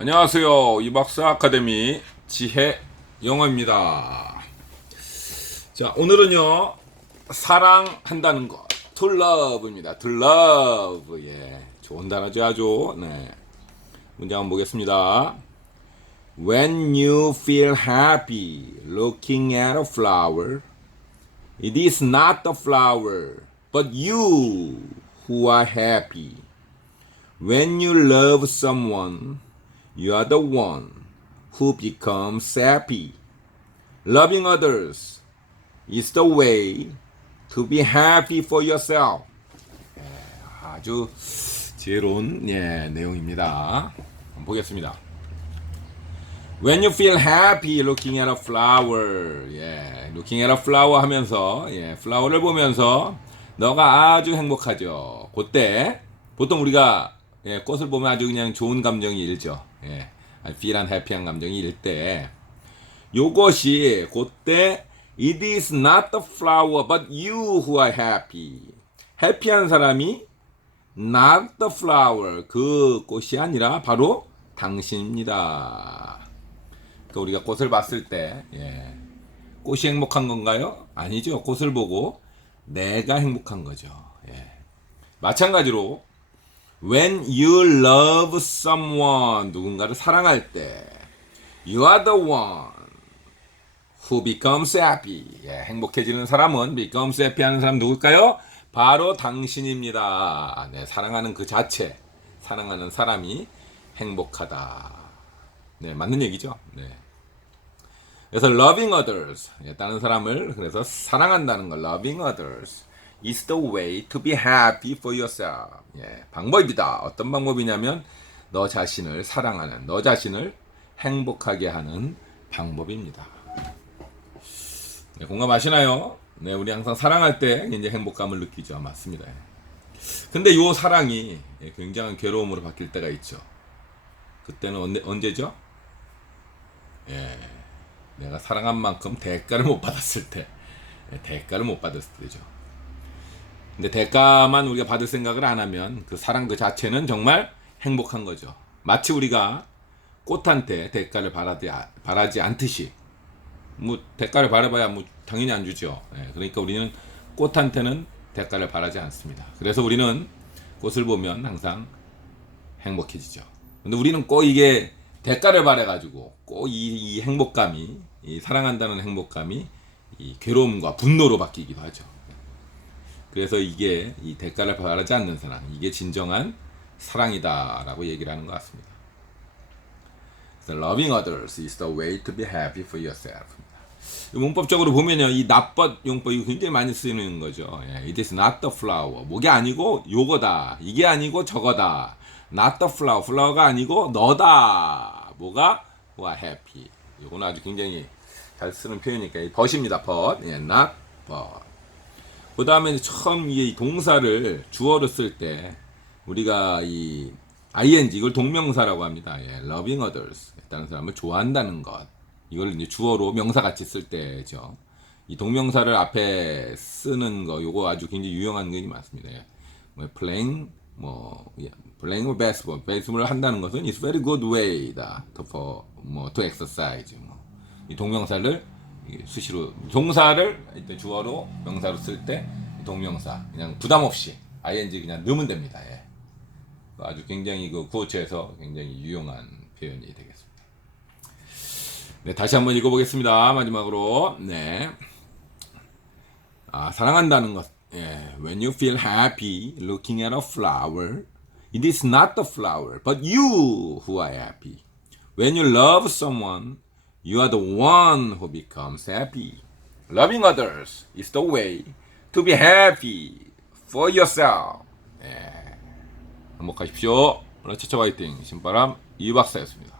안녕하세요. 이박사 아카데미 지혜 영어입니다. 자, 오늘은요. 사랑한다는 것. to love입니다. to love. 예. 좋은 단어죠, 아주. 네. 문제 한번 보겠습니다. When you feel happy looking at a flower, it is not the flower, but you who are happy. When you love someone, you are the one who becomes happy. Loving others is the way to be happy for yourself. 예, 아주 지혜로운 예, 내용입니다. 보겠습니다. When you feel happy looking at a flower, 예, looking at a flower 하면서, 예, flower를 보면서 너가 아주 행복하죠. 그때 보통 우리가 예, 꽃을 보면 아주 그냥 좋은 감정이 일죠. 예, feel한 happy한 감정이 일 때, 요것이 그때 it is not the flower but you who are happy. 해피한 사람이 not the flower 그 꽃이 아니라 바로 당신입니다. 그러니까 우리가 꽃을 봤을 때 예, 꽃이 행복한 건가요? 아니죠. 꽃을 보고 내가 행복한 거죠. 예. 마찬가지로 when you love someone 누군가를 사랑할 때 you are the one who becomes happy. 예, 행복해지는 사람은 becomes happy 하는 사람 누굴까요? 바로 당신입니다. 네, 사랑하는 그 자체, 사랑하는 사람이 행복하다. 네, 맞는 얘기죠. 네. 그래서 loving others, 예, 다른 사람을 그래서 사랑한다는 걸 loving others is the way to be happy for yourself. 예, 방법이다. 어떤 방법이냐면 너 자신을 사랑하는, 너 자신을 행복하게 하는 방법입니다. 네, 공감하시나요? 네, 우리 항상 사랑할 때 이제 행복감을 느끼죠. 맞습니다. 근데 요 사랑이 예, 굉장한 괴로움으로 바뀔 때가 있죠. 그때는 언제, 언제죠? 예, 내가 사랑한 만큼 대가를 못 받았을 때, 예, 대가를 못 받았을 때죠. 근데 대가만 우리가 받을 생각을 안 하면 그 사랑 그 자체는 정말 행복한 거죠. 마치 우리가 꽃한테 대가를 바라지, 바라지 않듯이 뭐 대가를 바라봐야 뭐 당연히 안 주죠. 예, 그러니까 우리는 꽃한테는 대가를 바라지 않습니다. 그래서 우리는 꽃을 보면 항상 행복해지죠. 근데 우리는 꼭 이게 대가를 바래가지고 꼭이이 행복감이 이 사랑한다는 행복감이 이 괴로움과 분노로 바뀌기도 하죠. 그래서 이게 이 대가를 바라지 않는 사랑 이게 진정한 사랑이다라고 얘기를 하는 것 같습니다. 그래서 loving others is the way to be happy for yourself. 이 문법적으로 보면요, 이 낫벗 용법이 굉장히 많이 쓰이는 거죠. 예, it is not the flower. 뭐게 아니고 요거다. 이게 아니고 저거다. not the flower. flower가 아니고 너다. 뭐가? 와 happy. 요거는 아주 굉장히 잘 쓰는 표현이니까 이 벗입니다. 벗. 예, not 벗. 그 다음에 처음 이 동사를 주어로 쓸때 우리가 이 ing 이걸 동명사라고 합니다. 예, loving others. 다른 사람을 좋아한다는 것. 이걸 이제 주어로 명사 같이 쓸 때죠. 이 동명사를 앞에 쓰는 거 요거 아주 굉장히 유용한 게 많습니다. 예. 뭐 playing 뭐 예, playing basketball, 베이스볼을 한다는 것은 is very good way다 for 뭐 to exercise 뭐. 이 동명사를 이 수시로 동사를 일단 주어로 명사로 쓸 때 동명사 그냥 부담 없이 ing 그냥 넣으면 됩니다. 예. 아주 굉장히 그 구어체에서 굉장히 유용한 표현이 되겠습니다. 네, 다시 한번 읽어보겠습니다. 마지막으로. 네. 아, 사랑한다는 것. 예. When you feel happy looking at a flower, it is not the flower, but you who are happy. When you love someone, you are the one who becomes happy. Loving others is the way to be happy for yourself. 예. 행복하십시오. 오늘 최초 화이팅. 신바람 이 박사였습니다.